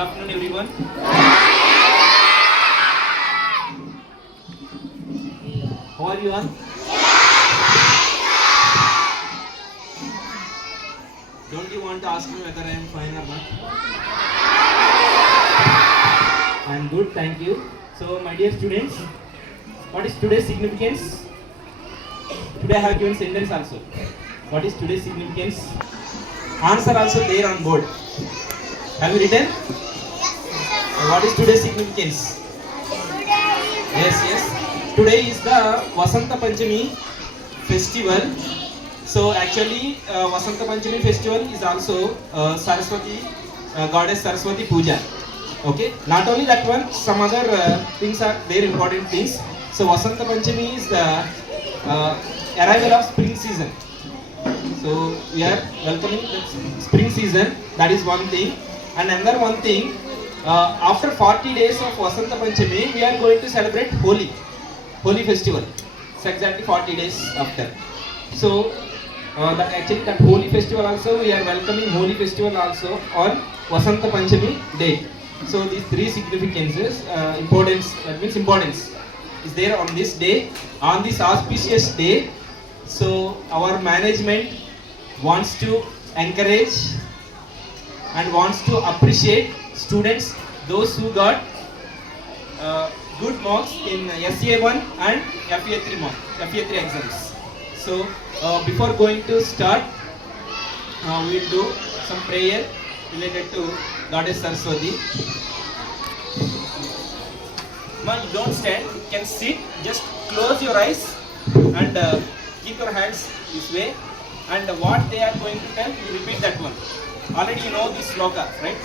afternoon, everyone. How are you all? Don't you want to ask me whether I am fine or not? I am good, thank you. So, my dear students, what is today's significance? Today I have given sentence also. What is today's significance? Answer also there on board. Have you written? What is today's significance? Yes. Today is the Vasanta Panchami festival. So actually, Vasanta Panchami festival is also Saraswati, goddess Saraswati Puja. Okay. Not only that one, some other things are very important things. So Vasanta Panchami is the arrival of spring season. So we are welcoming the spring season. That is one thing. And another one thing, after 40 days of Vasanta Panchami, we are going to celebrate Holi festival. It's exactly 40 days after. So that Holi festival also, we are welcoming Holi festival also on Vasanta Panchami day. So these three significances, importance, that means importance, is there on this day, on this auspicious day. So our management wants to encourage and wants to appreciate students, those who got good marks in SA1 and FA3 exams. So before going to start, we will do some prayer related to Goddess Saraswati. Ma, you don't stand, you can sit, just close your eyes and keep your hands this way, and what they are going to tell, you repeat that one. Already you know this sloka, right?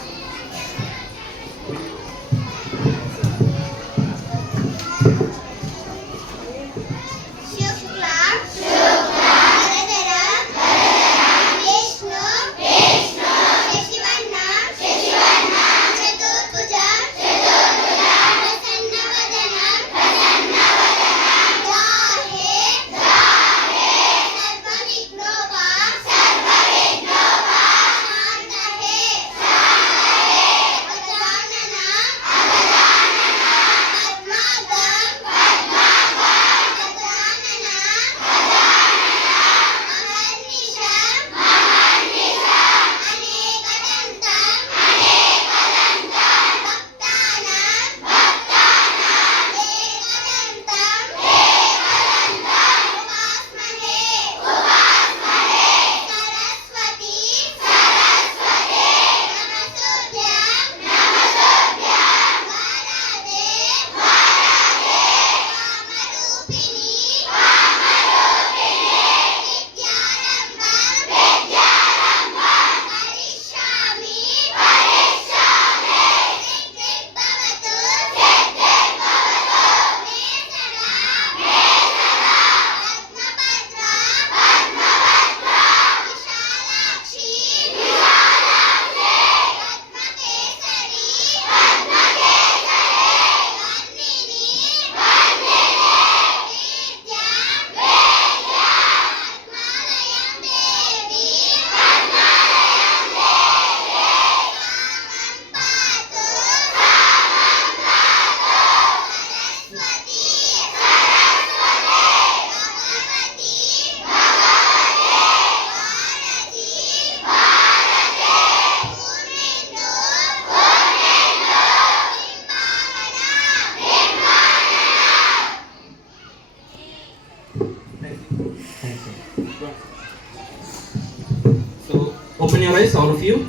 So open your eyes, all of you.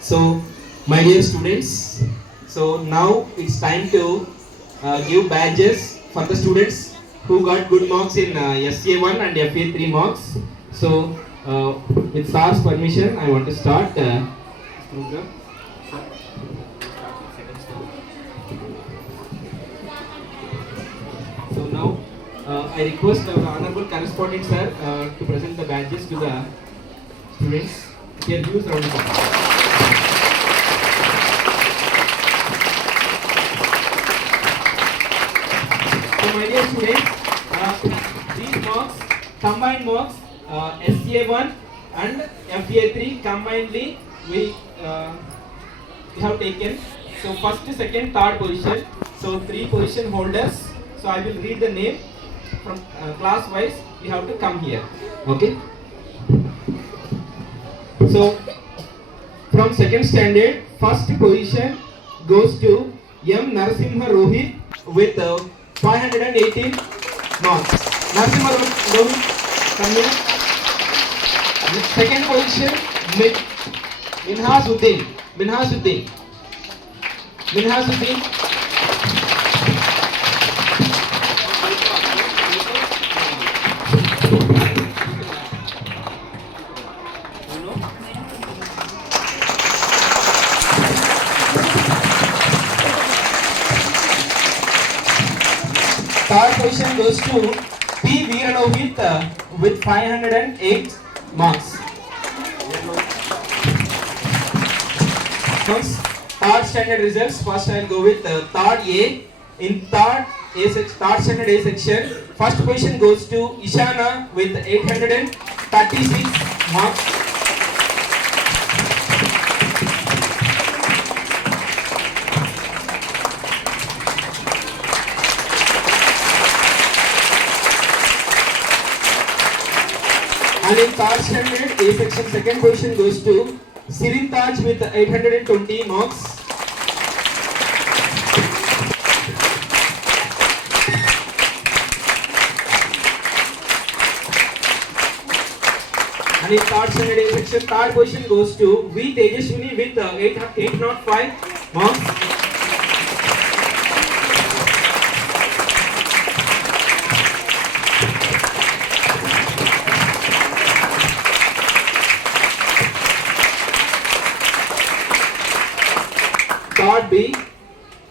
So my dear students, so now it's time to give badges for the students who got good marks in SA1 and FA3 marks. So with SAR's permission, I want to start this program. So now I request our honorable correspondent sir to present the badges to the students. Here, use round of applause. So my dear students, these marks, combined marks, SA1 and FA3 combinedly we we have taken. So first, second, third position. So three position holders. So I will read the name from class wise. You have to come here. Okay. So from second standard, first position goes to M. Narasimha Rohit with 518 marks. Narasimha Rohit, come here. Second position, Minhazuddin. Third position goes to P. Veeralohit with 508 marks. Third standard results. First I will go with third A. In third standard A section, first position goes to Ishana with 836 marks. And in third standard A section, second position goes to Sirintaj with 820 marks. And in third standard A section, third position goes to V. Tejaswini with 805 marks. Third B.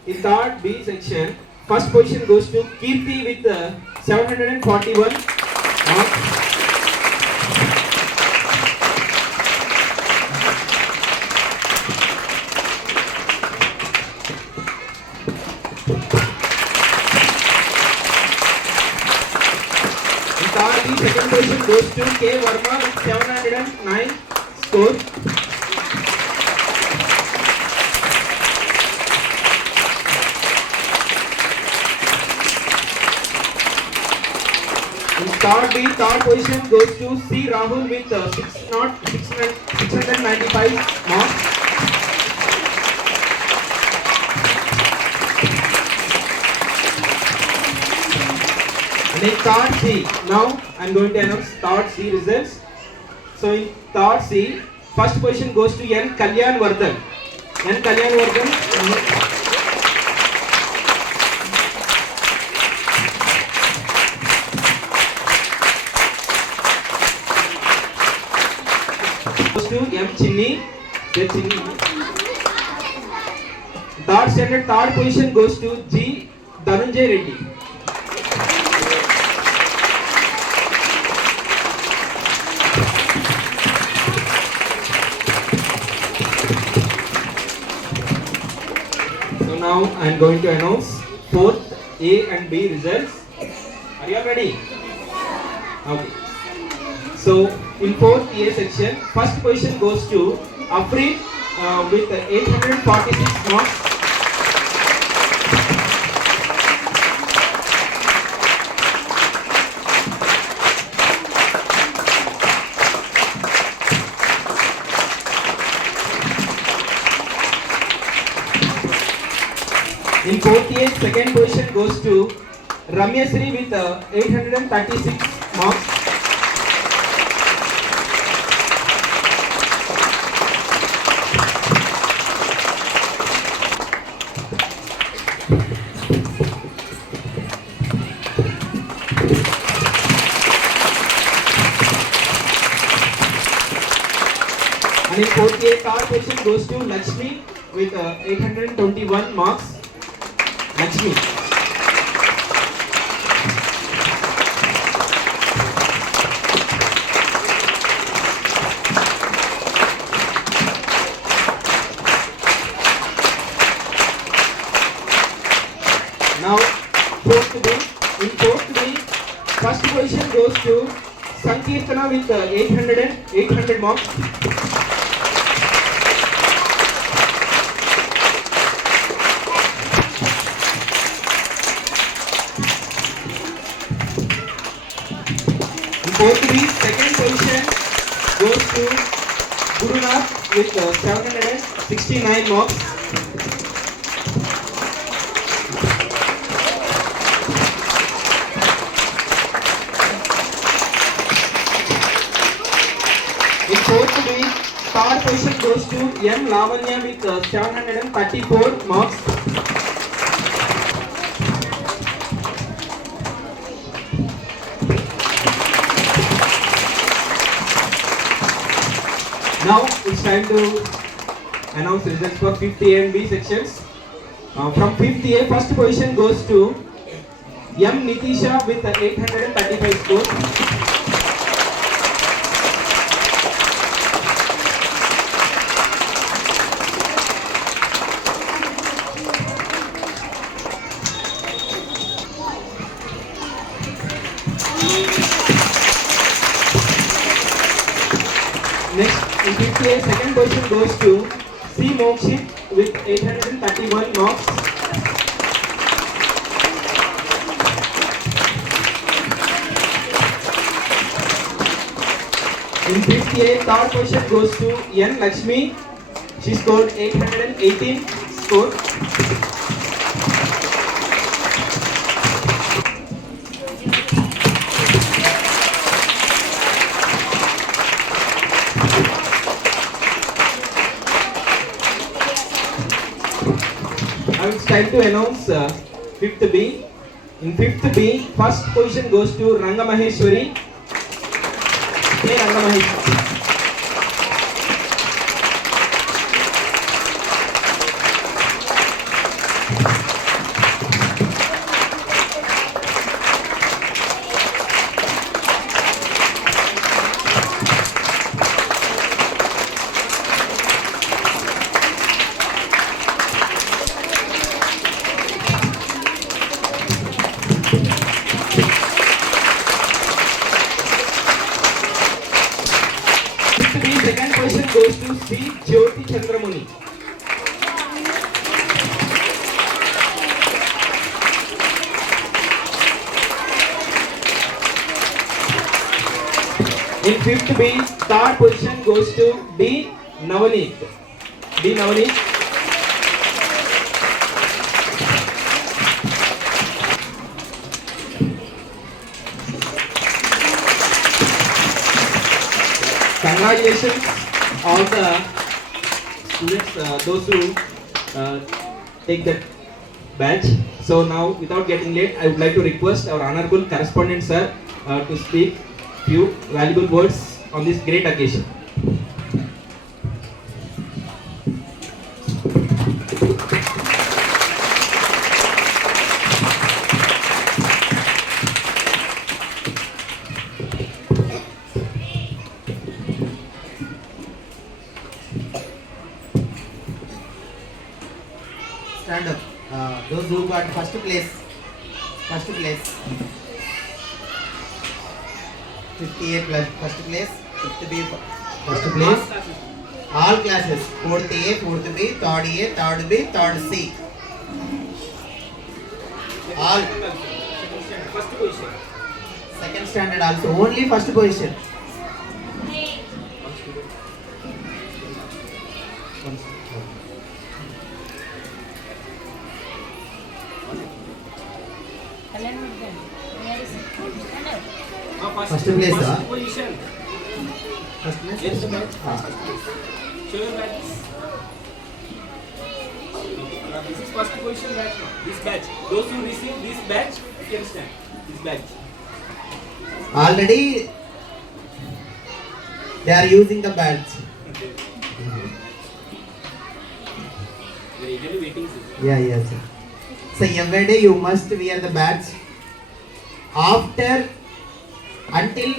In third B section, first position goes to Kirti with 741 marks. In third B, second position goes to K. Verma with 709 score. Third B, third position goes to C. Rahul with 695 marks. And in third C, now I am going to announce third C results. So in third C, first position goes to N. Kalyan Vardhan. To M. Chinni. Third standard, third position goes to G. Dhananjay Reddy. So now I am going to announce fourth A and B results. Are you all ready? Okay. So in fourth A section, first position goes to Afrin with 846 marks. In fourth A, second position goes to Ramyasri with 836 marks. And in fourth A, third position goes to Lakshmi with 821 marks. Lakshmi. Now fourth B. In fourth B, first position goes to Sankirtana with 800 marks. fourth B, second position goes to Gurunath with 769 marks. In fourth B, third position goes to M. Lavanya with 734 marks. Now it's time to announce results for 5th A and B sections. From 5th A, first position goes to M. Nitisha with 835 score. Next, in 5th A, second position goes to C. Mokshit with 831 marks. In 5th A, third position goes to N. Lakshmi. She scored 818 score. Now it's time to announce 5th B. In 5th B, first position goes to Rangamaheshwari. K. Rangamaheshwari. Second position goes to C. Jyoti Chandramuni. In 5th B, third position goes to D. Navaneet. D. Navaneet. Congratulations all the students, those who take that badge. So now, without getting late, I would like to request our honorable correspondent sir to speak few valuable words on this great occasion. Stand up. Those who got first place. 58 plus first place, 5th B first place. All classes. 4th A, 4th B, 3rd A, 3rd B, 3rd C. All. First position. Second standard also. Only first position. First place, First position. First place. Yes, show your badge. This is first position badge. This badge. Those who receive this badge, you can stand. This badge. Already they are using the badge. We are eagerly waiting. Sir. Yeah, sir. So every day you must wear the badge. Until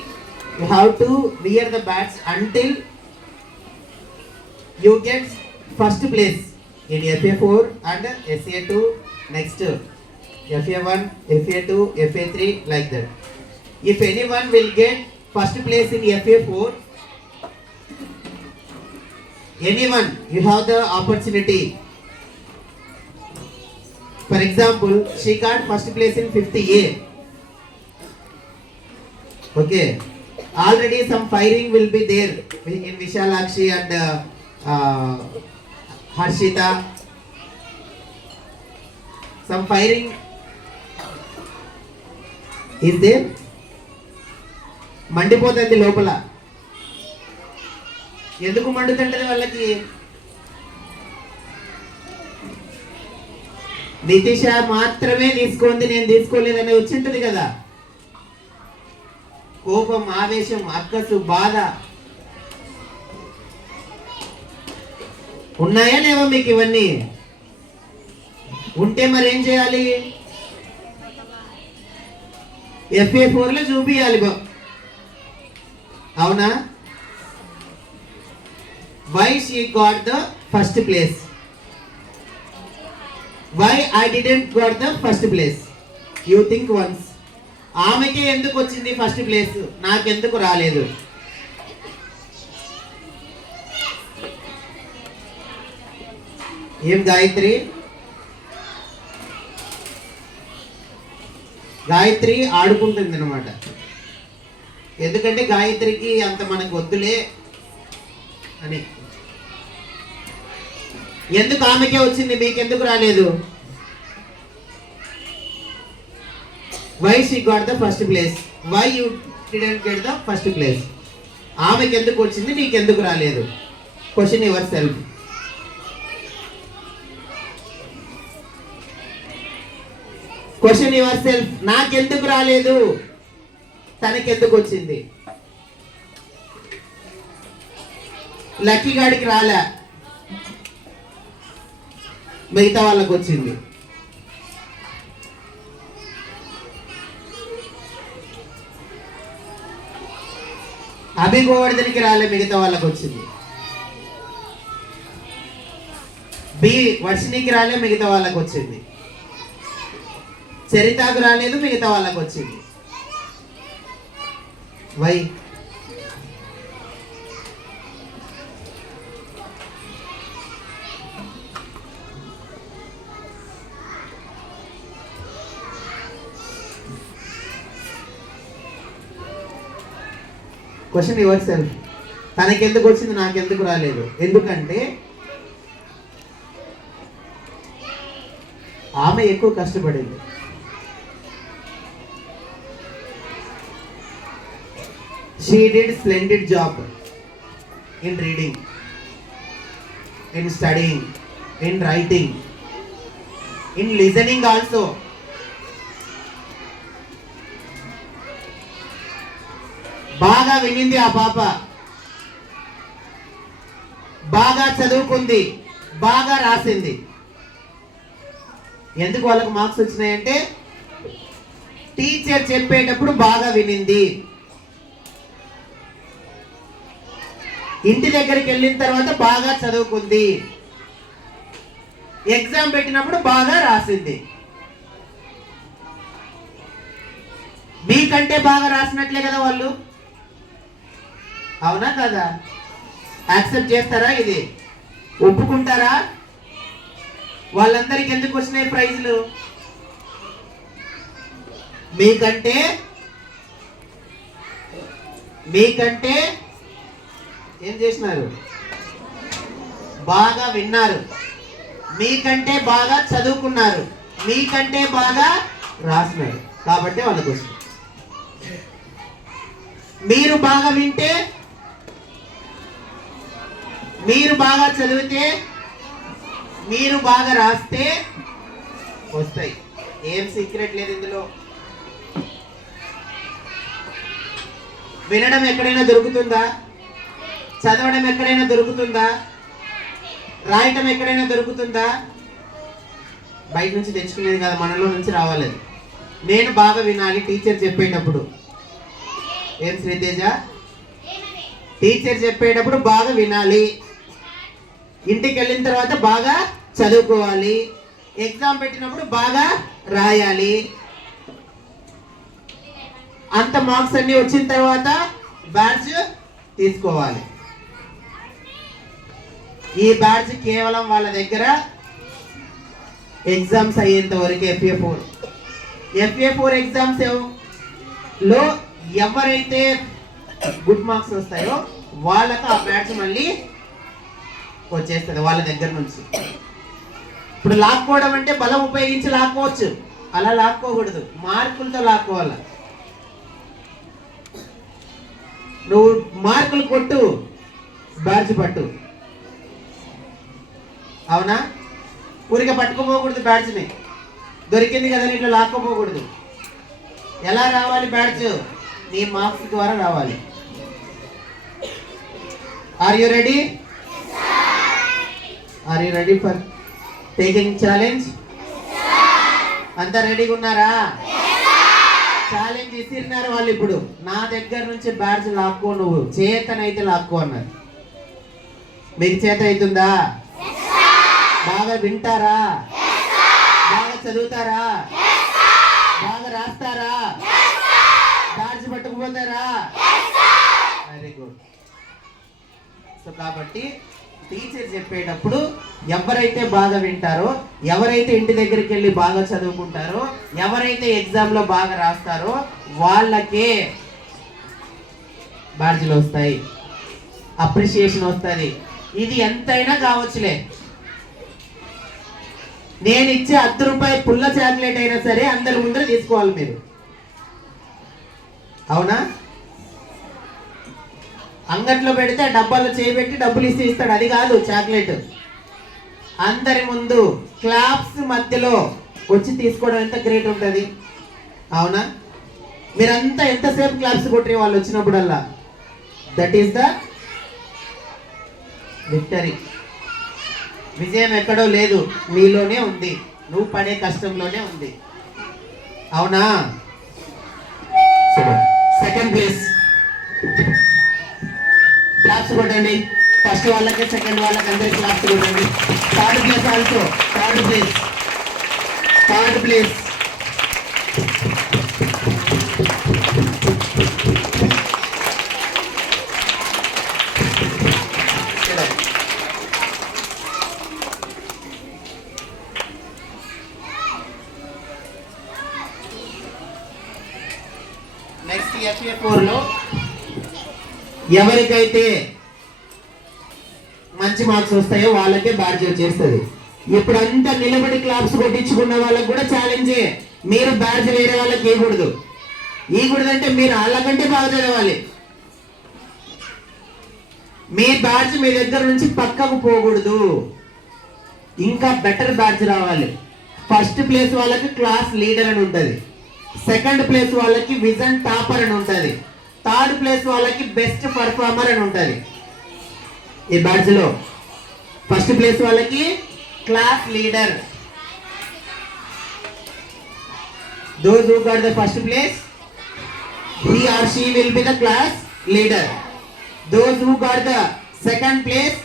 you have to wear the badge until you get first place in FA4 and SA2, next FA1, FA2, FA3, like that. If anyone will get first place in FA4, anyone, you have the opportunity. For example, she got first place in 5th A. Okay. Already some firing will be there in Vishalakshi and Harshita. Some firing is there. మండిపోతుంది లోపల. ఎందుకు మండుతుంటది వాళ్ళకి? నితిష మాత్రమే తీసుకుంది, నేను తీసుకోలేదని వచ్చింటది కదా. కోపం, ఆవేశం, అక్కసు, బాధ ఉన్నాయా లేవా మీకు? ఇవన్నీ ఉంటే మరి ఏం చేయాలి? FA4 లో చూపియాలి. అవునా? Why she got the first place? Why I didn't got the first place? You think once. ఆమెకే ఎందుకు వచ్చింది ఫస్ట్ ప్లేస్, నాకెందుకు రాలేదు? ఏం గాయత్రి? గాయత్రి ఆడుకుంటుంది అనమాట. ఎందుకంటే గాయత్రికి అంత మనకు వద్దులే అని. ఎందుకు ఆమెకే వచ్చింది, మీకెందుకు రాలేదు? Why she got the first place? Why you didn't get the first place? ఆమెకి ఎందుకు వచ్చింది, నీకెందుకు రాలేదు? Question your self. Question your self. నాకెందుకు రాలేదు, తనకెందుకు వచ్చింది? లక్కీ గాడికి రాలే, మిగతా వాళ్ళకు వచ్చింది. అభి గోవర్ధన్కి రాలే, మిగతా వాళ్ళకు వచ్చింది. బి వర్షినికి రాలే, మిగతా వాళ్ళకు వచ్చింది. చరితకు రాలేదు, మిగతా వాళ్ళకు వచ్చింది. వై? Question yourself. తనకెందుకు వచ్చింది, నాకెందుకు రాలేదు? ఎందుకంటే ఆమె ఎక్కువ కష్టపడింది. She did splendid job in reading, in studying, in writing, in listening also. బాగా వినింది ఆ పాప, బాగా చదువుకుంది, బాగా రాసింది. ఎందుకు వాళ్ళకు మార్క్స్ వచ్చినాయంటే టీచర్ చెప్పేటప్పుడు బాగా వినింది. ఇంటి దగ్గరికి వెళ్ళిన తర్వాత బాగా చదువుకుంది. ఎగ్జామ్ పెట్టినప్పుడు బాగా రాసింది. మీకంటే బాగా రాసినట్లే కదా వాళ్ళు. అవునా కదా? యాక్సెప్ట్ చేస్తారా? ఇది ఒప్పుకుంటారా? వాళ్ళందరికి ఎందుకు వచ్చినాయి ప్రైజ్లు? మీకంటే ఏం చేసినారు? బాగా విన్నారు, మీకంటే బాగా చదువుకున్నారు, మీకంటే బాగా రాసినారు. కాబట్టి వాళ్ళకు వస్తుంది. మీరు బాగా వింటే, మీరు బాగా చదివితే, మీరు బాగా రాస్తే వస్తాయి. ఏం సీక్రెట్ లేదు ఇందులో. వినడం ఎక్కడైనా దొరుకుతుందా? చదవడం ఎక్కడైనా దొరుకుతుందా? రాయటం ఎక్కడైనా దొరుకుతుందా? బయట నుంచి తెచ్చుకునేది కదా, మనలో నుంచి రావాలి. నేను బాగా వినాలి టీచర్ చెప్పేటప్పుడు. ఏం శ్రీతేజ? టీచర్ చెప్పేటప్పుడు బాగా వినాలి, ఇంటికి వెళ్ళిన తర్వాత బాగా చదువుకోవాలి, ఎగ్జామ్ పెట్టినప్పుడు బాగా రాయాలి. అంత మార్క్స్ అన్ని వచ్చిన తర్వాత బ్యాడ్జ్ తీసుకోవాలి. ఈ బ్యాడ్జ్ కేవలం వాళ్ళ దగ్గర ఎగ్జామ్స్ అయ్యేంత వరకు FA4 ఎగ్జామ్స్ లో ఎవరైతే గుడ్ మార్క్స్ వస్తాయో వాళ్ళకి ఆ బ్యాడ్జ్ మళ్ళీ వచ్చేస్తుంది వాళ్ళ దగ్గర నుంచి. ఇప్పుడు లాక్కోవడం అంటే బలం ఉపయోగించి లాక్కోవచ్చు, అలా లాక్కోకూడదు, మార్కులతో లాక్కోవాలి. నువ్వు మార్కులు కొట్టు, బ్యాడ్జ్ పట్టు, అవునా? ఊరికే పట్టుకోపోకూడదు బ్యాడ్జ్ని, దొరికింది కదా ఇట్లా లాక్కోపోకూడదు. ఎలా రావాలి బ్యాడ్జ్? నీ మార్క్స్ ద్వారా రావాలి. Are you ready? Are you ready for taking challenge? అంతా రెడీగా ఉన్నారా? ఛాలెంజ్ ఇస్తున్నారు వాళ్ళు. ఇప్పుడు నా దగ్గర నుంచి బ్యాడ్జ్ లాక్కో, నువ్వు చేతనైతే లాక్కో అన్నారు. మీకు చేత అవుతుందా? బాగా వింటారా? బాగా చదువుతారా? బాగా రాస్తారా? బ్యాడ్జ్ పట్టుకుపోతారా? Very good. సో కాబట్టి టీచర్ చెప్పేటప్పుడు ఎవరైతే బాగా వింటారో, ఎవరైతే ఇంటి దగ్గరికి వెళ్ళి బాగా చదువుకుంటారో, ఎవరైతే ఎగ్జామ్లో బాగా రాస్తారో వాళ్ళకే బ్యాడ్జ్లు వస్తాయి, అప్రిషియేషన్ వస్తుంది. ఇది ఎంతైనా కావచ్చులే. నేను ఇచ్చే ₹10 పుల్ల చాక్లెట్ అయినా సరే అందరి ముందర తీసుకోవాలి మీరు, అవునా? అంగట్లో పెడితే డబ్బాలో చేయబెట్టి డబ్బులు ఇస్తాడు, అది కాదు చాక్లెట్. అందరి ముందు క్లాప్స్ మధ్యలో వచ్చి తీసుకోవడం ఎంత గ్రేట్ ఉంటుంది, అవునా? మీరంతా ఎంతసేపు క్లాప్స్ కొట్టే వాళ్ళు వచ్చినప్పుడల్లా, దట్ ఈస్ ద విక్టరీ. విజయం ఎక్కడో లేదు, మీలోనే ఉంది, నువ్వు పడే కష్టంలోనే ఉంది, అవునా? సెకండ్ ప్లేస్ క్లాప్స్ కొట్టండి. ఫస్ట్ వాళ్ళకి, సెకండ్ వాళ్ళకి అందరికి క్లాప్స్ కొట్టండి. Third place also, third place, third place. Next FA4 లో ఎవరికైతే మంచి మార్క్స్ వస్తాయో వాళ్ళకే బ్యాడ్జ్ వచ్చేస్తుంది. ఇప్పుడంతా నిలబడి క్లాప్స్ కొట్టించుకున్న వాళ్ళకి కూడా ఛాలెంజే. మీరు బ్యాడ్జ్ వేరే వాళ్ళకి ఇవ్వకూడదు. అంటే మీరు వాళ్ళకంటే బాగా చదవాలి. మీ బ్యాడ్జ్ మీ దగ్గర నుంచి పక్కకు పోకూడదు, ఇంకా బెటర్ బ్యాడ్జ్ రావాలి. ఫస్ట్ ప్లేస్ వాళ్ళకి క్లాస్ లీడర్ అని ఉంటుంది, సెకండ్ ప్లేస్ వాళ్ళకి విజన్ టాపర్ అని ఉంటుంది, థర్డ్ ప్లేస్ వాళ్ళకి బెస్ట్ పర్ఫార్మర్ అని ఉంటుంది. ఈ బ్యాడ్జ్ లో ఫస్ట్ ప్లేస్ వాళ్ళకి class leader. Those who got the first place, he or she will be the class leader. Those who got the second place,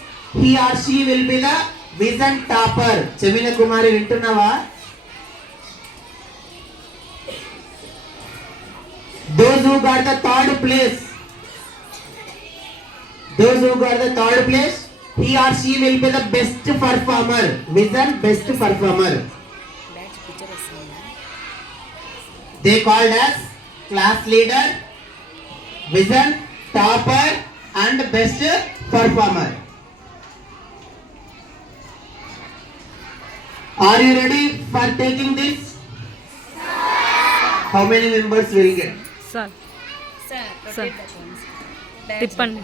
he or she will be the vision topper. చెమిన కుమారి వింటున్నావా? Those who got the third place, he or she will be the best performer. Vision best performer. They called as class leader, vision topper and best performer. Are you ready for taking this? How many members will get? Sir. తిప్పండి.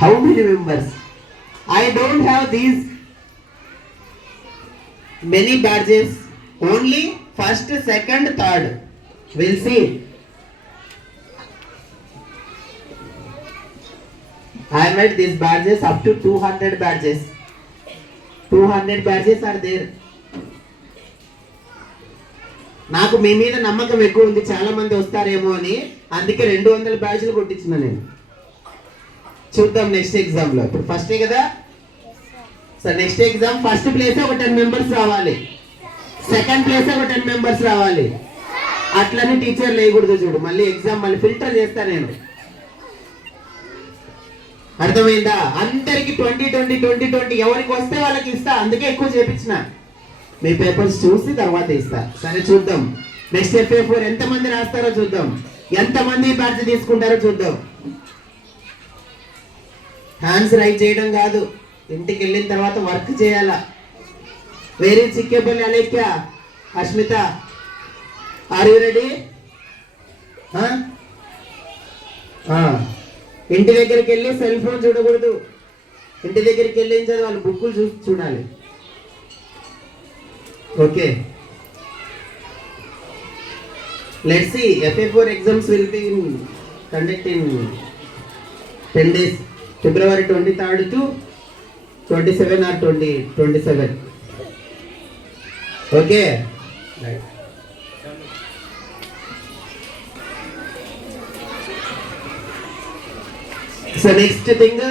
How many members? I don't have these many badges. Only first, second, third. We'll see. I made these badges up to 200 badges. 200 badges are there. నాకు మీ మీద నమ్మకం ఎక్కువ ఉంది, చాలా మంది వస్తారేమో అని, అందుకే 200 బ్యాడ్జ్లు కొట్టించిన నేను. చూద్దాం నెక్స్ట్ ఎగ్జామ్ లో. ఇప్పుడు ఫస్టే కదా sir, next exam first place ఒక 10 మెంబర్స్ రావాలి, సెకండ్ ప్లేస్ ఒక 10 మెంబర్స్ రావాలి. అట్లని టీచర్ లేకూడదు చూడు, మళ్ళీ ఎగ్జామ్ మళ్ళీ ఫిల్టర్ చేస్తా నేను. అర్థమైందా? అందరికి 20 ఎవరికి వస్తే వాళ్ళకి ఇస్తా, అందుకే ఎక్కువ చేపించిన. మీ పేపర్స్ చూసి తర్వాత ఇస్తా. సరే చూద్దాం నెక్స్ట్ FA4 ఎంతమంది రాస్తారో చూద్దాం, ఎంతమంది బ్యాడ్జ్ తీసుకుంటారో చూద్దాం. హ్యాండ్స్ రైట్ చేయడం కాదు, ఇంటికి వెళ్ళిన తర్వాత వర్క్ చేయాలా. వెరీ చిక్కేబుల్ Alekhya, Asmita, are you ready? ఇంటి దగ్గరికి వెళ్ళి సెల్ ఫోన్ చూడకూడదు, ఇంటి దగ్గరికి వెళ్ళి ఏం చదవాలి, బుక్కులు చూడాలి. Okay, let's see. FA4 exams will be conducted in 10 days, February 23rd to 27 or 27. Okay, right. So next thing,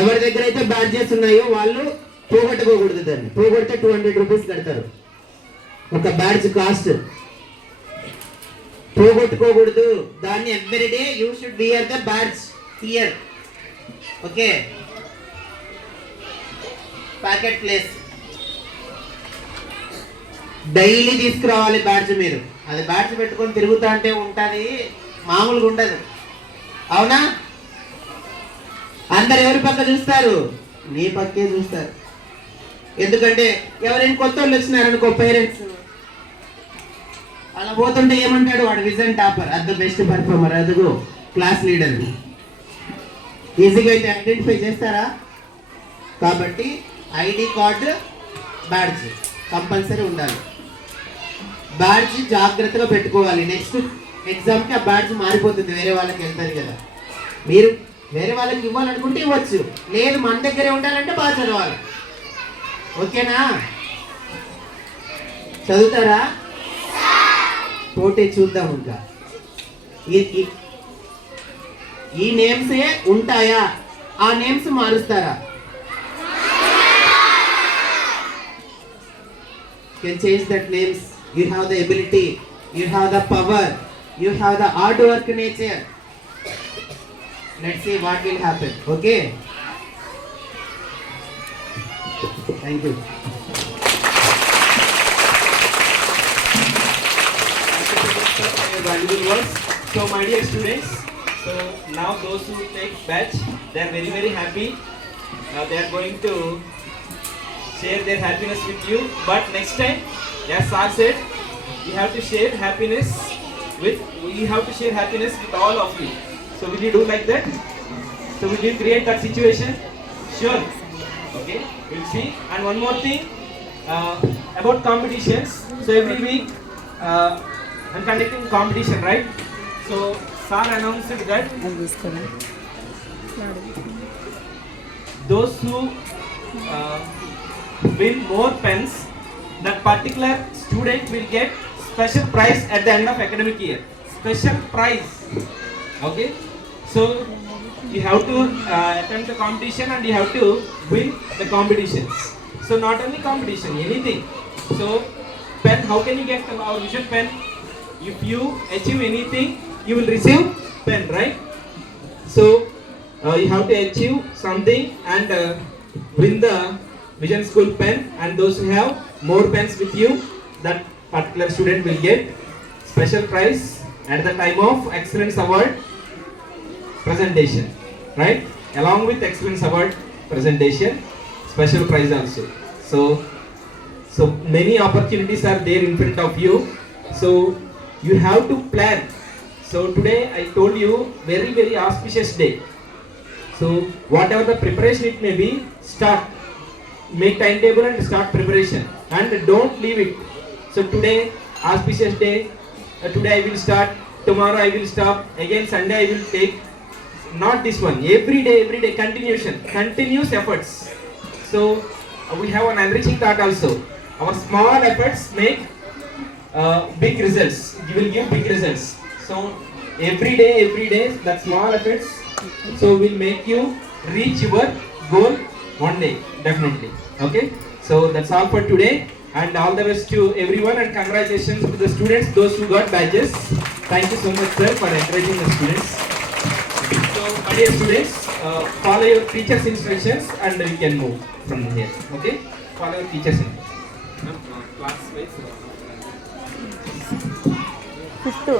ఎవరి దగ్గర అయితే బ్యాడ్జెస్ ఉన్నాయో వాళ్ళు పోగొట్టుకోకూడదు. దాన్ని పోగొడితే 200 రూపీస్ కడతారు. ఒక బ్యాడ్జ్ కాస్ట్ పోగొట్టుకోకూడదు. దాన్ని everyday you should wear the badge here. Okay, packet place daily తీసుకురావాలి బ్యాడ్జ్. మీరు అది బ్యాడ్జ్ పెట్టుకొని తిరుగుతా అంటే ఉంటుంది, మామూలుగా ఉండదు. అవునా? అందరు ఎవరి పక్క చూస్తారు? నీ పక్కే చూస్తారు. ఎందుకంటే ఎవరైనా కొత్త వాళ్ళు వచ్చినారనుకో, పేరెంట్స్ అలా పోతుంటే ఏమంటాడు వాడు, విజన్ టాపర్, అద్ the best performer, Adugo class leader. ఈజీగా అయితే ఐడెంటిఫై చేస్తారా? కాబట్టి ఐడి కార్డు, బ్యాడ్జ్ కంపల్సరీ ఉండాలి. బ్యాడ్జ్ జాగ్రత్తగా పెట్టుకోవాలి. నెక్స్ట్ ఎగ్జామ్కి ఆ బ్యాడ్జ్ మారిపోతుంది, వేరే వాళ్ళకి వెళ్తుంది కదా. మీరు వేరే వాళ్ళకి ఇవ్వాలనుకుంటే ఇవ్వచ్చు, లేదు మన దగ్గరే ఉండాలంటే బాగా చదవాలి. ఓకేనా? చదువుతారా? పోటీ చూద్దాం. ఇంకా ఈ నేమ్సే ఉంటాయా? ఆ నేమ్స్ మారుస్తారా? Can change that names. You have the ability, you have the power, you have the hard work nature. Let's see what will happen. Okay, thank you. Valuable words. So my dear students, so now those who take batch, they are very happy. They are going to share their happiness with you. But next time, as sir said, you have to share happiness with all of you. So will you do like that? So will you create that situation? Sure. Okay, we'll see. And one more thing about competitions. So every week I'm conducting competition, right? So sir announced that those who win more pens, that particular student will get special prize at the end of academic year. Special prize. Okay, so you have to attempt the competition and you have to win the competitions. So not only competition, anything. So pen, how can you get our vision pen? If you achieve anything, you will receive pen, right? So you have to achieve something and win the vision school pen, and those who have more pens with you, that particular student will get special prize at the time of excellence award presentation, right? Along with excellence award presentation, special prize also. So many opportunities are there in front of you. So you have to plan. So today I told you very auspicious day. So whatever the preparation it may be, start. Make timetable and start preparation, and don't leave it. So today auspicious day. Today I will start. Tomorrow I will stop. Again Sunday I will take. Not this one. Every day continuous efforts. So we have an enriching thought also. Our small efforts make big results. You will give big results. So every day that small efforts so will make you reach your goal one day, definitely. Okay, so that's all for today, and all the best to everyone, and congratulations to the students, those who got badges. Thank you so much, sir, for encouraging the students. So my dear students, follow your teachers' instructions and we can move from here. Okay, follow your teachers' instructions. Class wise. Fifth